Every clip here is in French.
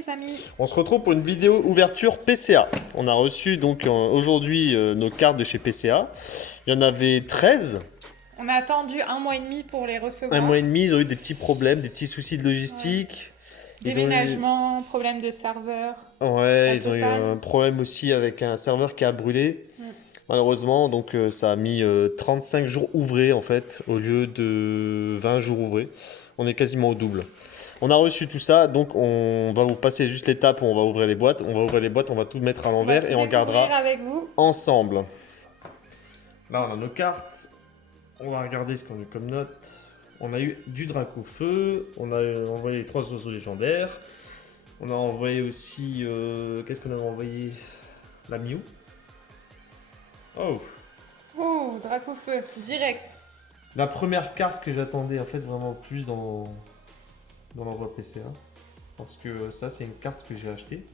les amis. On se retrouve pour une vidéo ouverture PCA. On a reçu donc aujourd'hui nos cartes de chez PCA. Il y en avait 13. On a attendu 1 mois et demi pour les recevoir. Un mois et demi, ils ont eu des petits problèmes, des petits soucis de logistique. Ils Déménagement, problème de serveur. Ouais, ils ont eu totale. un problème aussi avec un serveur qui a brûlé. Malheureusement, donc ça a mis 35 jours ouvrés en fait, au lieu de 20 jours ouvrés. On est quasiment au double. On a reçu tout ça, donc on va vous passer juste l'étape où on va ouvrir les boîtes. On va ouvrir les boîtes, on va tout mettre à l'envers et on regardera avec vous. ensemble. Là, on a nos cartes. On va regarder ce qu'on a eu comme note. On a eu du Dracofeu. On a envoyé les 3 oiseaux légendaires. On a envoyé aussi... qu'est-ce qu'on a envoyé? La Mew. Oh! Oh, Dracofeu, direct. La première carte que j'attendais en fait vraiment plus dans l'envoi PCA. Parce que ça, c'est une carte que j'ai achetée.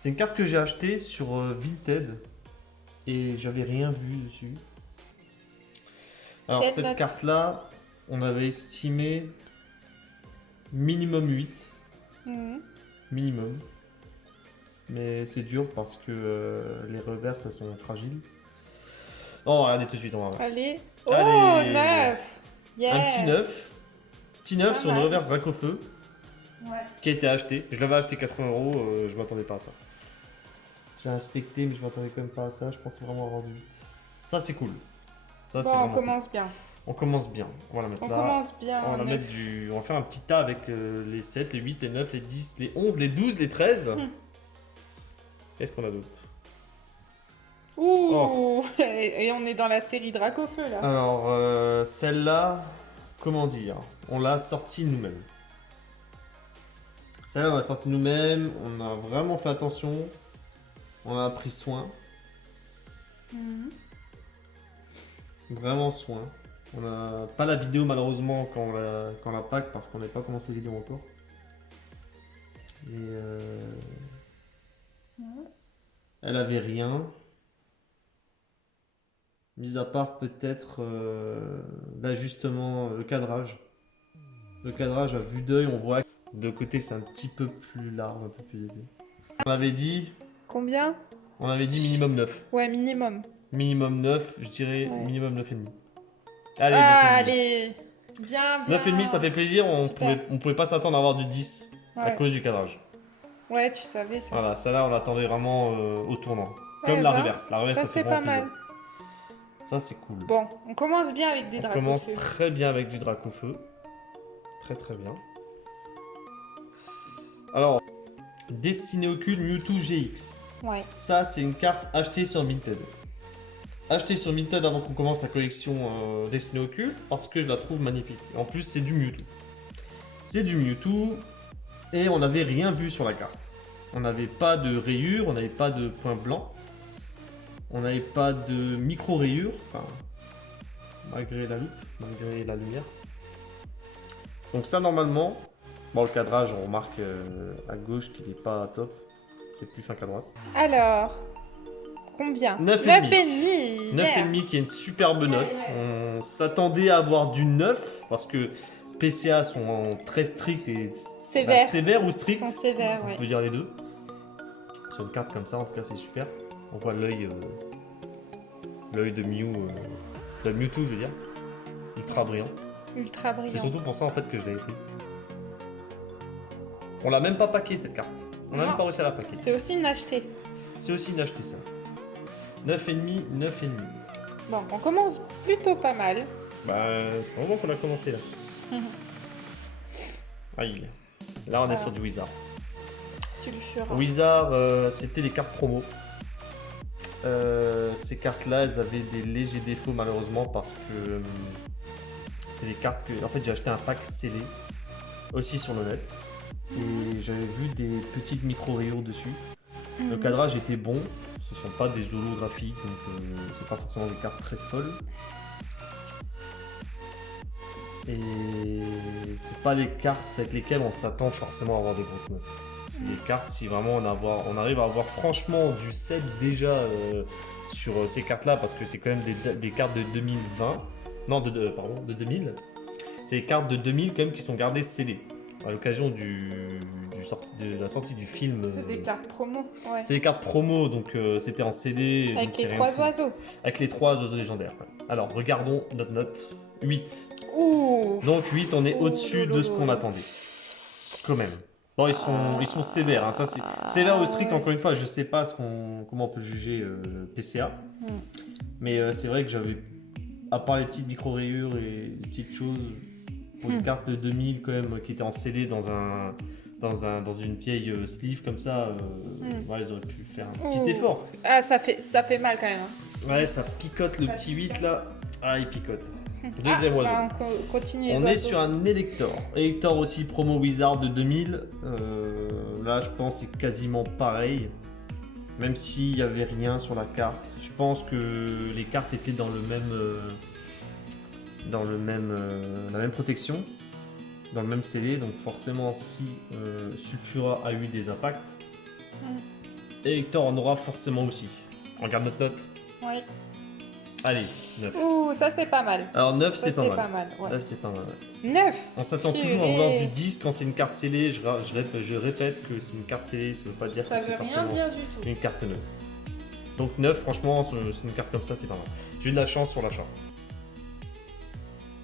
C'est une carte que j'ai achetée sur Vinted. Et j'avais rien vu dessus. Alors, cette carte-là, on avait estimé minimum 8. Minimum. Mais c'est dur parce que les revers, ça sont fragiles. Oh, regardez tout de suite, on va voir. Allez. Oh, Allez. 9. Yeah. Un petit 9. Petit 9 Pas sur le mal. reverse Dracofeu. Ouais. Qui a été acheté. Je l'avais acheté 80 €, je m'attendais pas à ça. J'ai inspecté, mais je m'attendais quand même pas à ça. Je pensais vraiment avoir du 8. Ça, c'est cool. Ça, c'est Bon, on vraiment commence bien. cool. On commence bien. On va la mettre On là. commence bien. On va, mettre on va faire un petit tas avec les 7, les 8, les 9, les 10, les 11, les 12, les 13. Qu'est-ce qu'on a d'autre? Ouh. Oh. Et on est dans la série Dracofeu là. Alors, celle-là, comment dire? On l'a sortie nous-mêmes. Celle-là, on l'a sortie nous-mêmes. On a vraiment fait attention. On en a pris soin. Vraiment soin. On n'a pas la vidéo malheureusement quand la pack parce qu'on n'avait pas commencé la vidéo encore. Mais elle avait rien. Mis à part peut-être l'ajustement, le cadrage. Le cadrage à vue d'œil, on voit que de côté c'est un petit peu plus large, un peu plus élevé. On avait dit Combien? minimum 9. Ouais, minimum. Minimum 9, je dirais minimum 9,5. Allez, 9,5. Allez. Bien, bien. 9,5 ça fait plaisir, on Super. pouvait pas s'attendre à avoir du 10 à Ouais. cause du cadrage. Ouais, tu savais ça. Voilà, celle-là on l'attendait vraiment au tournant. Ouais, Comme la bah, reverse. La reverse ça ça fait c'est pas vraiment mal. plaisir. Ça c'est cool. Bon, on commence bien avec des On Dracofeu. commence très bien avec du Dracofeu. Très très bien. Alors, Destinée Occulte Mewtwo GX. Ouais. Ça c'est une carte achetée sur Vinted. Achetée sur Vinted avant qu'on commence la collection Destinée Occulte parce que je la trouve magnifique. En plus c'est du Mewtwo. C'est du Mewtwo et on n'avait rien vu sur la carte. On n'avait pas de rayures, on n'avait pas de points blancs. On n'avait pas de micro-rayures, enfin, malgré la loupe, malgré la lumière. Donc ça, normalement, bon, le cadrage, on remarque à gauche qu'il n'est pas top. C'est plus fin qu'à droite. Alors, combien? 9,5. 9,5. 9,5 qui est une superbe note. On s'attendait à avoir du 9 parce que PCA sont très stricts et Sévères. sévères ou Ils stricts. sont sévères, On ouais. peut dire les deux. Sur une carte comme ça, en tout cas, c'est super. On voit l'œil de Mew, de Mewtwo, je veux dire, ultra brillant. Ultra C'est brillant. surtout pour ça en fait que je l'avais prise. On l'a même pas packé cette carte. On n'a Non. même pas réussi à la packer. C'est aussi une achetée. C'est aussi d'acheter ça. 9,5, 9,5. Bon, on commence plutôt pas mal. Bah, c'est vraiment qu'on a commencé là. Aïe. Là, on est sur du Wizard. Sulfurant. Wizard, c'était les cartes promo. Ces cartes-là, elles avaient des légers défauts malheureusement parce que c'est des cartes que, en fait, j'ai acheté un pack scellé aussi sur le net et j'avais vu des petites micro-rayures dessus. Le cadrage était bon, ce sont pas des holographiques donc c'est pas forcément des cartes très folles. Et c'est pas les cartes avec lesquelles on s'attend forcément à avoir des grosses notes. C'est des cartes si vraiment on arrive à avoir franchement du 7 déjà sur ces cartes là parce que c'est quand même des cartes de 2020. Non, pardon, de 2000. C'est des cartes de 2000 quand même qui sont gardées scellées. à l'occasion de la sortie du film. C'est des cartes promo. Ouais. C'est des cartes promo, donc c'était en CD. Avec donc les c'est rien 3 de fou. oiseaux. Avec les 3 oiseaux légendaires. Ouais. Alors, regardons notre note. 8. Ouh. Donc 8, on est Oh, au-dessus de ce qu'on lolo. attendait. Quand même. Bon, ils sont sévères. Hein. Ça, c'est sévère ou strict, ouais. encore une fois. Je sais pas comment on peut juger PCA. Mais c'est vrai que j'avais, à part les petites micro-rayures et les petites choses, pour une carte de 2000 quand même, qui était en CD dans une vieille sleeve comme ça, ouais, ils auraient pu faire un petit Ouh. effort. Ah, ça fait mal quand même. Hein. Ouais, ça picote le Ça petit picote. 8 là. Ah, il picote. Deuxième oiseau. Bah, on continue les On est oiseaux. sur un Elector. Elector aussi, promo Wizard de 2000. Là, je pense que c'est quasiment pareil. Même s'il n'y avait rien sur la carte. Je pense que les cartes étaient dans la même protection. Dans le même scellé. Donc forcément, si Sulfura a eu des impacts, Elector en aura forcément aussi. On regarde notre note. Ouais. Allez, 9. Ouh, ça c'est pas mal. Alors 9, Ça c'est pas mal. Ouais. 9, c'est pas mal. Ouais. 9. On s'attend Purée. toujours à voir du 10 quand c'est une carte scellée. Je répète que c'est une carte scellée, ça veut pas dire Ça que c'est veut rien forcément dire du tout. une carte neuve. Donc 9, franchement, c'est une carte comme ça, c'est pas mal. J'ai eu de la chance sur l'achat.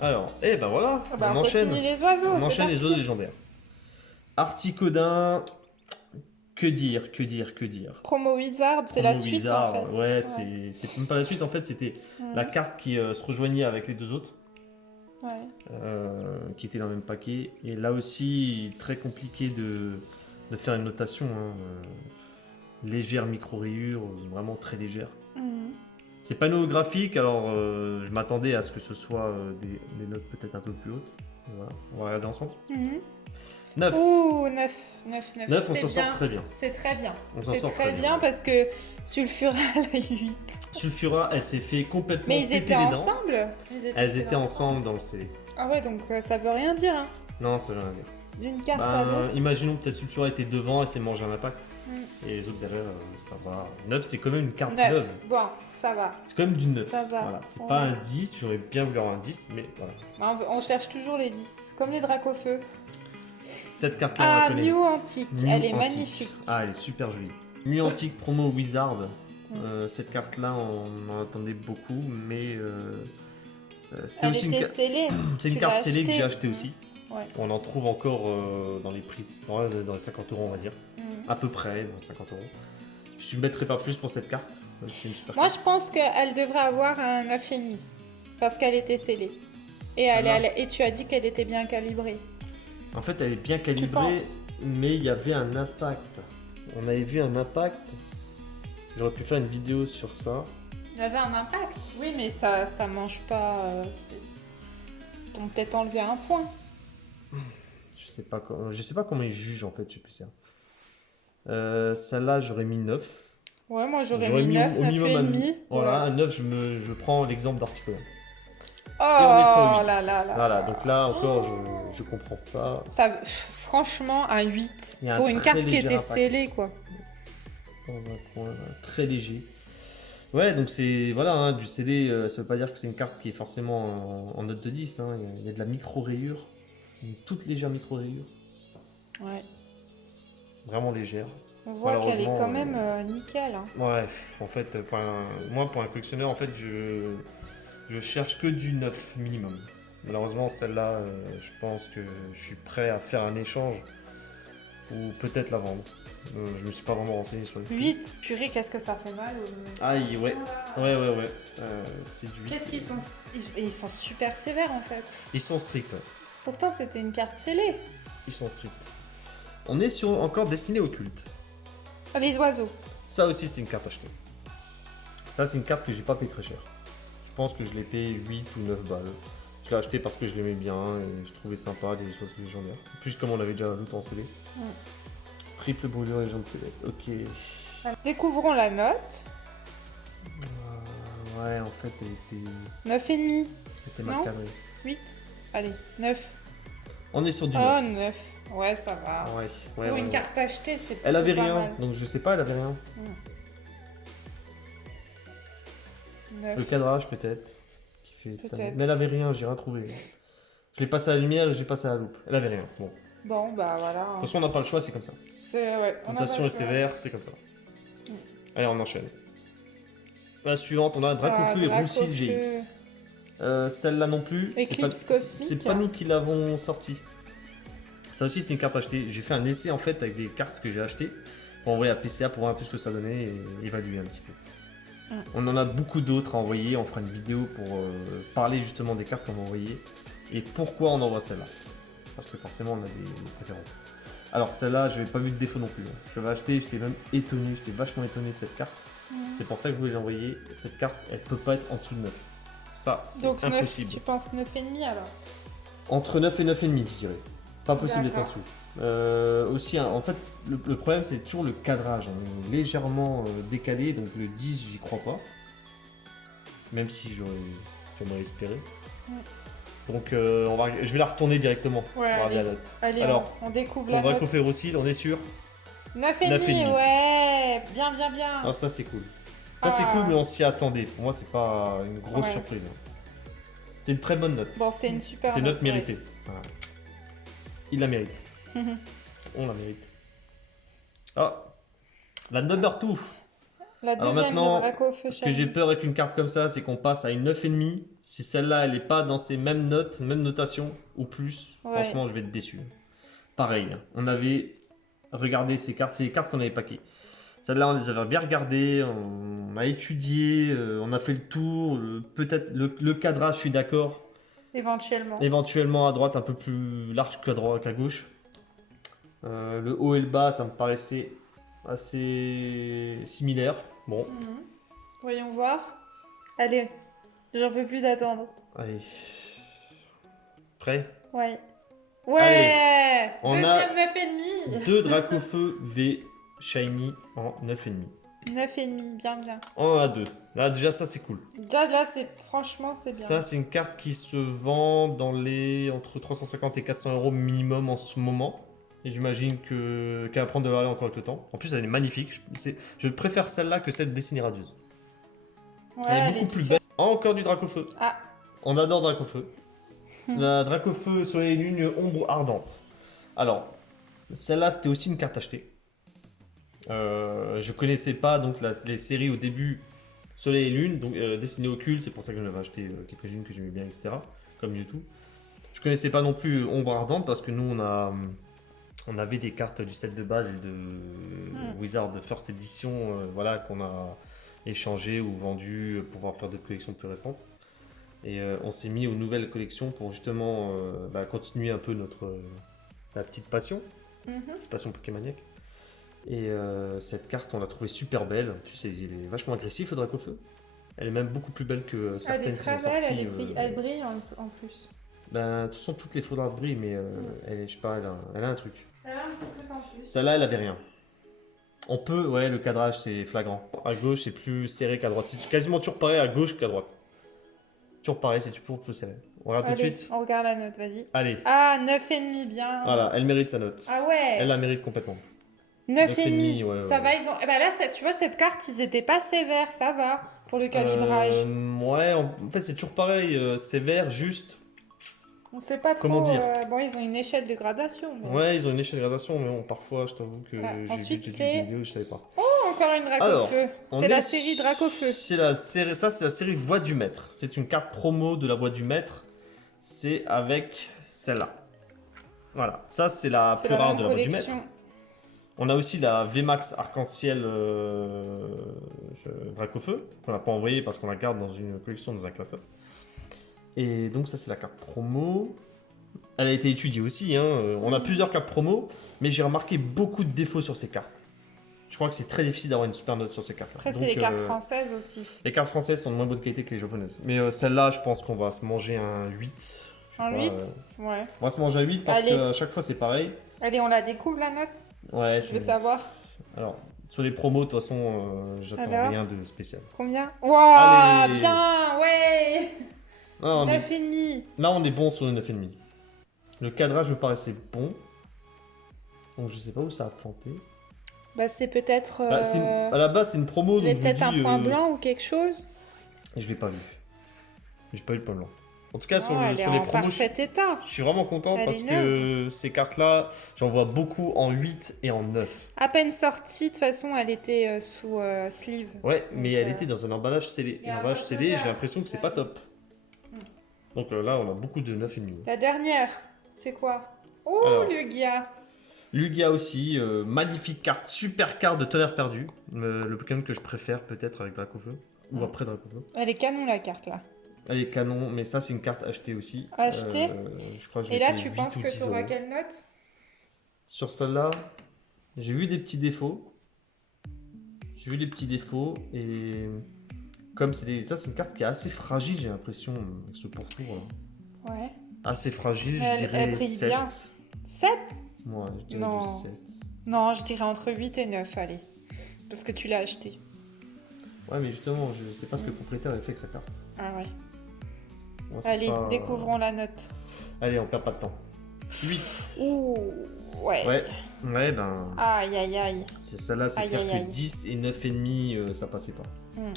Alors, et ben voilà, Ah bah, on enchaîne. continue les oiseaux. On c'est enchaîne les parti. autres légendaires. Articodin, que dire. Promo Wizard, c'est la Promo suite Wizard, en fait. Ouais, c'est même pas la suite, en fait, c'était la carte qui se rejoignait avec les deux autres. Ouais. Qui était dans le même paquet. Et là aussi, très compliqué de faire une notation. Hein. Légère micro-rayure, vraiment très légère. Mhm. C'est panneau-graphique, alors je m'attendais à ce que ce soit des notes peut-être un peu plus hautes. Voilà, on va regarder ensemble. Mhm. 9. Ouh, 9. 9, on C'est s'en sort bien. très bien. C'est très bien. On s'en C'est sort très très bien bien. parce que Sulfura, elle a eu 8. Sulfura, elle s'est fait complètement Mais ils péter étaient les dents. ensemble. Elles étaient ensemble dans le CD. Ah ouais, donc ça veut rien dire. Hein. Non, ça veut rien dire. D'une carte à l'autre. Imaginons peut-être Sulfura était devant et s'est mangé un impact. Mm. Et les autres derrière, ça va. 9, c'est quand même une carte 9. neuve. Bon, ça va. C'est quand même du 9. Ça va. Voilà. C'est Ouais. pas un 10, j'aurais bien voulu avoir un 10, mais voilà. On cherche toujours les 10. Comme les Dracofeu. Cette carte-là, on Ah, la connaît. Mew Antique. Mew Elle est Antique. magnifique. Ah, elle est super jolie. Mew Antique promo Wizard. Cette carte-là, on en attendait beaucoup, mais c'était Elle aussi était une, scellée. c'est une Tu carte l'as scellée que j'ai achetée. achetée aussi. Ouais. On en trouve encore dans les prix, dans les 50 euros, on va dire. Mm. À peu près, dans 50 euros. Je ne mettrai pas plus pour cette carte. C'est une super Moi, carte. je pense qu'elle devrait avoir un 9,5. Parce qu'elle était scellée. Et, Celle-là. et tu as dit qu'elle était bien calibrée. En fait, elle est bien calibrée, mais il y avait un impact. On avait vu un impact. J'aurais pu faire une vidéo sur ça. Il y avait un impact. Oui, mais ça mange pas. Ils vont peut-être enlever un point. Je sais pas comment ils jugent en fait, je sais plus ça. Celle-là, j'aurais mis 9. Ouais, moi j'aurais mis 9, au 9 minimum et un- demi. Voilà, Ouais. un 9, je prends l'exemple d'Articola. Oh Et on est sur 8. là là là. Voilà, donc là encore, je comprends pas. Ça, franchement, un 8. Il y a un Pour une très carte qui léger était impact. scellée, quoi. Dans un coin très léger. Ouais, donc c'est voilà, hein, du CD, ça veut pas dire que c'est une carte qui est forcément en note de 10. Hein. Il y a de la micro-rayure, une toute légère micro-rayure, Ouais. vraiment légère. On voit qu'elle est Malheureusement, quand même nickel. Hein. Ouais, en fait, moi pour un collectionneur, en fait, je cherche que du 9 minimum. Malheureusement, celle-là, je pense que je suis prêt à faire un échange ou peut-être la vendre. Je me suis pas vraiment renseigné sur le prix. 8, purée, qu'est-ce que ça fait mal. Aïe, ouais. Ouais. C'est du 8. Qu'est-ce qu'ils sont. Ils sont super sévères en fait. Ils sont stricts, ouais. Pourtant, c'était une carte scellée. Ils sont stricts. On est sur encore destiné au culte. Ah, les oiseaux. Ça aussi, c'est une carte achetée. Ça, c'est une carte que j'ai pas payé très cher. Je pense que je l'ai payé 8 ou 9 balles. Je l'ai acheté parce que je l'aimais bien et je trouvais sympa les oiseaux légendaires. En plus, comme on avait déjà tout en CD. Triple brûlure légende céleste. Ok. Alors, découvrons la note. Ouais, en fait, elle était mal Non. cadrée. 8. Allez, 9. On est sur du Oh, 9. 9. Ouais, ça va. Ouais, Pour une carte achetée, c'est Elle avait plutôt pas rien, mal. donc je sais pas, elle avait rien. 9. Le cadrage peut-être. Qui fait... Peut-être. Mais elle avait rien, j'ai rien trouvé. Je l'ai passé à la lumière et j'ai passé à la loupe. Elle avait rien. Bon. Bon, bah voilà. De toute façon, on n'a pas le choix, c'est comme ça. Ouais, on a Mutation pas et le choix. sévère, c'est comme ça. Mm. Allez, on enchaîne. La suivante, on a Dracofeu et Roussil GX. Celle-là non plus. Éclipse cosmique. C'est pas nous qui l'avons sorti. Ça aussi, c'est une carte achetée. J'ai fait un essai en fait avec des cartes que j'ai achetées pour envoyer à PCA pour voir un peu ce que ça donnait et évaluer un petit peu. Mm. On en a beaucoup d'autres à envoyer. On fera une vidéo pour parler justement des cartes qu'on va envoyer et pourquoi on envoie celle-là. Parce que forcément, on a des préférences. Alors celle-là, je n'avais pas vu de défaut non plus. Je l'avais acheté, j'étais même étonné, j'étais vachement étonné de cette carte. C'est pour ça que je voulais l'envoyer. Cette carte, elle peut pas être en dessous de 9. Ça, c'est Donc 9, impossible. tu penses 9,5 alors? Entre 9 et 9,5, je dirais. Pas possible d'être en D'accord. dessous. Aussi, hein, en fait, le problème, c'est toujours le cadrage. On est légèrement décalé, donc le 10, j'y crois pas. Même si j'aimerais espérer. Ouais. Donc, je vais la retourner directement. Ouais, On va allez. regarder la note. Allez, Alors, on découvre On la va note. coffrer aussi, on est sûr. 9,5, ouais. Bien, bien, bien. Ah, ça, c'est cool. Ça, c'est Ah. cool, mais on s'y attendait. Pour moi, c'est pas une grosse Ouais. surprise. C'est une très bonne note. Bon, c'est une super C'est une note ouais. méritée. Voilà. Il la mérite. On la mérite. Ah, la number 2. La Alors deuxième maintenant, de Dracofeu Ce que j'ai peur avec une carte comme ça, c'est qu'on passe à une 9,5. Si celle-là, elle n'est pas dans ces mêmes notes, même notation ou plus, Ouais. franchement, je vais être déçu. Pareil, hein. On avait regardé ces cartes, c'est les cartes qu'on avait paquées. Celles-là, on les avait bien regardées, on a étudié, on a fait le tour. Peut-être le cadrage, je suis d'accord. Éventuellement. Éventuellement à droite, un peu plus large qu'à droite, qu'à gauche. Le haut et le bas, ça me paraissait assez similaire. Bon, Mhm. Voyons voir. Allez, j'en peux plus d'attendre. allez. Prêt? Ouais. Ouais. on a- Deuxième 9,5. 2 Dracofeu V Shiny en 9,5. 9,5, bien, bien. On en a 2. Là, déjà, ça, c'est cool. Déjà, là, franchement, c'est bien. Ça, c'est une carte qui se vend dans les entre 350 et 400 euros minimum en ce moment. Et j'imagine qu'elle va prendre de la valeur encore avec le temps. En plus, elle est magnifique. Je préfère celle-là que cette dessinée radieuse. Ouais, Elle est elle beaucoup est plus belle. Encore du Dracofeu. Ah. On adore Dracofeu. La Dracofeu Soleil et Lune Ombre Ardente. Alors, celle-là, c'était aussi une carte achetée. Je connaissais pas donc les séries au début Soleil et Lune, donc dessinées occultes, c'est pour ça que j'en avais acheté quelques-unes que j'aimais bien, etc. Comme YouTube. Je connaissais pas non plus Ombre Ardente parce que nous on avait des cartes du set de base et de Wizard de First Edition voilà, qu'on a échangé ou vendu pour pouvoir faire des collections plus récentes. Et on s'est mis aux nouvelles collections pour justement continuer un peu la petite passion, passion Pokémoniaque. Et cette carte, on l'a trouvée super belle. En plus, elle est vachement agressive, le Dracofeu. Elle est même beaucoup plus belle que Elle est certaines qui très sont belle, sorties. elle brille en plus. Ben, de toute façon, toutes les Faudra brillent, mais elle, je sais pas, elle a un truc. Elle a un petit truc en plus. Celle-là, elle avait rien. On peut, ouais, le cadrage, c'est flagrant. À gauche, c'est plus serré qu'à droite. C'est quasiment toujours pareil à gauche qu'à droite. Toujours pareil, c'est toujours plus serré. On regarde tout de Allez, suite. on regarde la note, vas-y. Allez, Ah, 9,5, bien. voilà, elle mérite sa note. Ah ouais. Elle la mérite complètement. 9,5. 9,5, ouais, Ça ouais. va, ils ont. Eh ben là, tu vois, cette carte, ils étaient pas sévères, ça va, pour le calibrage. Ouais, en fait, c'est toujours pareil, sévère, juste. On sait pas trop. Comment dire Bon, ils ont une échelle de gradation. Mais... Ouais, ils ont une échelle de gradation, mais bon, parfois, je t'avoue que Voilà. j'ai Ensuite, vu des c'est- vidéos, je savais pas. Oh, encore une Alors, Dracofeu. on C'est est la série Dracofeu. C'est la série, ça, c'est la série Voix du Maître. C'est une carte promo de la Voix du Maître. C'est avec celle-là. Voilà, ça, c'est la C'est plus rare même de la Voix du Maître. collection. On a aussi la VMAX Arc-en-Ciel Dracofeu, qu'on n'a pas envoyé parce qu'on la garde dans une collection dans un classeur. Et donc ça c'est la carte promo. Elle a été étudiée aussi, hein. On a plusieurs cartes promo, mais j'ai remarqué beaucoup de défauts sur ces cartes. Je crois que c'est très difficile d'avoir une super note sur ces cartes. Après, c'est les cartes françaises aussi. Les cartes françaises sont de moins bonne qualité que les japonaises. Mais celle-là, je pense qu'on va se manger un 8. Je sais Un pas, 8 Ouais. On va se manger un 8 parce Allez. qu'à chaque fois c'est pareil. Allez, on la découvre la note. Ouais, Je veux savoir. Alors, sur les promos, de toute façon, j'attends Alors rien de spécial. Combien Waouh, Allez. bien, ouais. Ah, 9,5. là, on est bon sur le 9,5. Le cadrage me paraissait bon. Donc, je sais pas où ça a planté. Bah, c'est peut-être. Bah, à la base, c'est une promo. Il y a Donc je me peut-être un dis, point blanc ou quelque chose. Je l'ai pas vu. J'ai pas eu le point blanc. En tout cas, Non, elle est sur les en promos, parfait état. je suis vraiment content Elle parce est que ces cartes-là, j'en vois beaucoup en 8 et en 9. À peine sortie, de toute façon, elle était sous sleeve. Ouais, mais Donc, elle était dans un emballage scellé. et Et un l'emballage poste scellé, vert. j'ai l'impression que c'est pas top. Donc là, on a beaucoup de 9,5. La dernière, c'est quoi? Oh, Alors. le gars. Lugia aussi, magnifique carte, super carte de tonnerre perdu. Le Pokémon que je préfère peut-être avec Dracofeu. Ou après Dracofeu. Elle est canon, la carte, là. Elle est canon, mais ça c'est une carte achetée aussi. Achetée Je crois que je Et l'ai là, payé tu 8 penses ou que 10 tu auras euros. quelle note? Sur celle-là, j'ai vu des petits défauts. J'ai vu des petits défauts et comme ça c'est une carte qui est assez fragile, j'ai l'impression, avec ce pourtour là. Ouais. Assez fragile, je Elle dirais brille 7. bien. 7? Ouais, je dirais Non. du 7. Non, je dirais entre 8 et 9, allez. Parce que tu l'as acheté. Ouais, mais justement, je sais pas ce que le propriétaire a fait avec sa carte. Ah ouais. Moi, c'est Allez, pas- découvrons la note. Allez, on perd pas de temps. 8. Ouh, ouais. Ouais, ben. Aïe, aïe, aïe. C'est celle-là, c'est Aïe, clair aïe, que aïe. 10 et 9,5, ça passait pas. Hmm.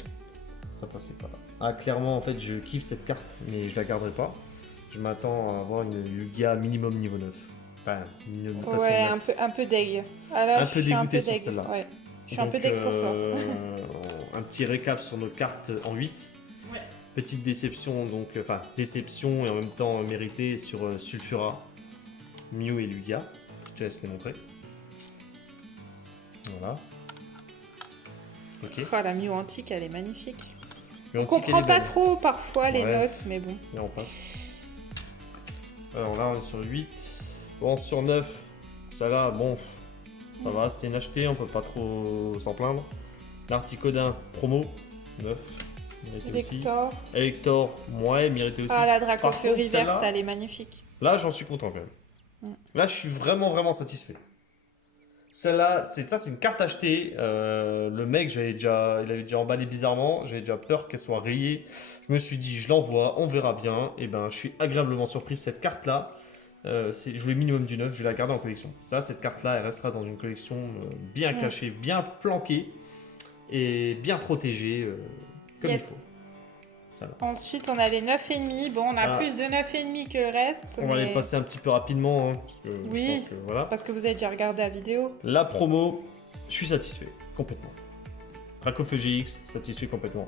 Ça passait pas. Ah, clairement, en fait, je kiffe cette carte, mais je la garderai pas. Je m'attends à avoir une Lugia minimum niveau 9. Enfin, une notation Ouais, 9. un peu deg. Ah, là, Un je peu suis dégoûté sur deg. celle-là. Ouais. Je suis un Donc, peu deg pour toi. Un petit récap sur nos cartes en 8. Ouais. Petite déception, donc, enfin, déception et en même temps méritée sur Sulfura, Mew et Lugia. Je te laisse les montrer. Voilà. Ok. Oh, la Mew antique, elle est magnifique. Mais On comprend pas trop parfois les Ouais. notes, mais bon. Et on passe. Alors là, on est sur 8. Bon, sur 9, ça là, bon, ça va, c'était une achetée, on peut pas trop s'en plaindre. L'Articodin, promo, 9, mérité aussi. Vector. Elector, ouais, mérité aussi. Ah, la Par Dracofeu contre, reverse, celle-là- elle est magnifique. Là, j'en suis content quand même. Mm. Là, je suis vraiment satisfait. Celle-là, c'est une carte achetée. Le mec, il avait déjà emballé bizarrement. J'avais déjà peur qu'elle soit rayée. Je me suis dit, je l'envoie, on verra bien. Et ben, je suis agréablement surpris. Cette carte-là, je voulais minimum du 9, je vais la garder en collection. Ça, cette carte-là, elle restera dans une collection bien cachée, bien planquée et bien protégée, comme il Yes. faut. Ça, là. Ensuite, on a les 9,5. Bon, on a Ah. plus de 9,5 que le reste. On va mais- les passer un petit peu rapidement. Hein, parce que Oui. je pense que, voilà. Parce que vous avez déjà regardé la vidéo. La promo, je suis satisfait, complètement. Dracofeu GX, satisfait complètement.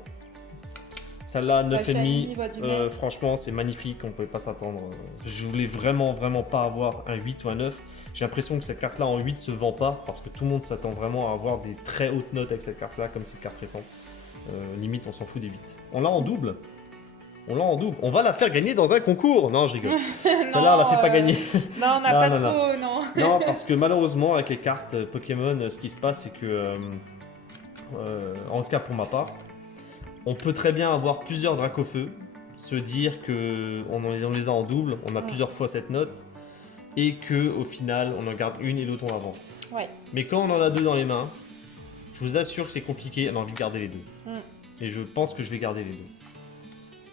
Celle-là, La 9,5, shiny, voix du mec. franchement, c'est magnifique, on ne pouvait pas s'attendre. Je voulais vraiment pas avoir un 8 ou un 9. J'ai l'impression que cette carte-là en 8 se vend pas, parce que tout le monde s'attend vraiment à avoir des très hautes notes avec cette carte-là, comme cette carte récente. Limite, on s'en fout des 8. On l'a en double. On va la faire gagner dans un concours. Non, je rigole. Celle-là, on la fait pas gagner. Non, on n'a Non, pas non, trop, non. Non, parce que malheureusement, avec les cartes Pokémon, ce qui se passe, c'est que, en tout cas pour ma part, on peut très bien avoir plusieurs Dracofeu, se dire que on les a en double, on a Ouais. plusieurs fois cette note, et que au final, on en garde une et l'autre on la vend. Ouais. Mais quand on en a deux dans les mains, je vous assure que c'est compliqué, on a envie de garder les deux. Mm. Et je pense que je vais garder les deux.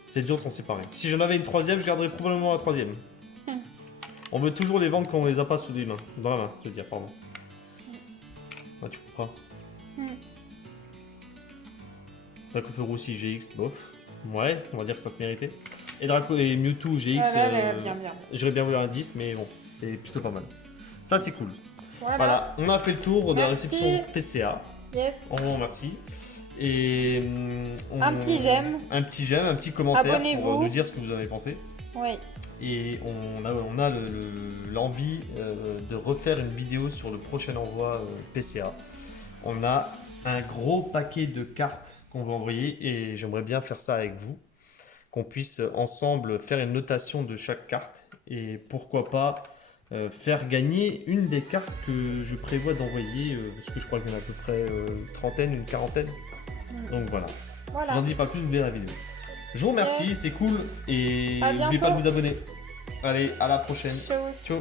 Ces deux sont séparés. Si j'en avais une troisième, je garderais probablement la troisième. Mm. On veut toujours les vendre quand on les a pas sous les mains. Dans la main, je veux dire, pardon. Ah, tu comprends. Mm. Dracofeu Roussi GX, bof. Ouais, on va dire que ça se méritait. Et et Mewtwo GX, Ah, là, là, bien. j'aurais bien voulu un 10, mais bon, c'est plutôt pas mal. Ça, c'est cool. Voilà. Voilà, on a fait le tour de la Merci. réception PCA. Yes. On vous remercie. Et Un petit j'aime. un petit commentaire pour Abonnez-vous. nous dire ce que vous en avez pensé. Oui. Et on a l'envie de refaire une vidéo sur le prochain envoi PCA. On a un gros paquet de cartes qu'on va envoyer et j'aimerais bien faire ça avec vous. Qu'on puisse ensemble faire une notation de chaque carte et pourquoi pas faire gagner une des cartes que je prévois d'envoyer, parce que je crois qu'il y en a à peu près trentaine, une quarantaine. Donc voilà. Je Voilà. vous en dis pas plus, je vous verrai la vidéo. Je vous remercie, Yes. c'est cool et À n'oubliez pas bientôt. de vous abonner. Allez, à la prochaine. Ciao. Ciao.